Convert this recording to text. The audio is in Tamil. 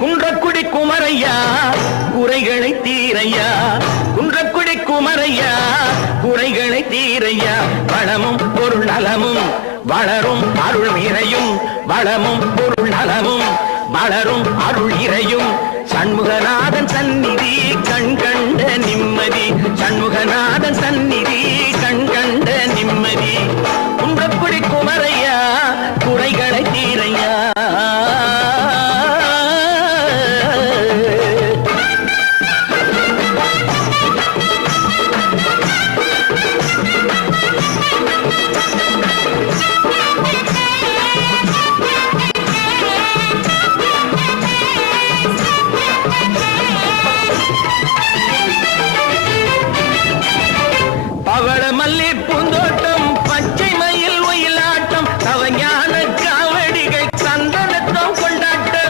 குன்றக்குடி குமரையா குறைகளை தீரையா, குன்றக்குடி குமரையா குறைகளை தீரையா. வளமும் பொருள் நலமும் வளரும் அருள் இறையும், வளமும் பொருள் நலமும் வளரும் அருள் இறையும். சண்முகநாதன் சந்நிதி கண் கண்ட நிம்மதி, சண்முகநாதன் சந்நிதி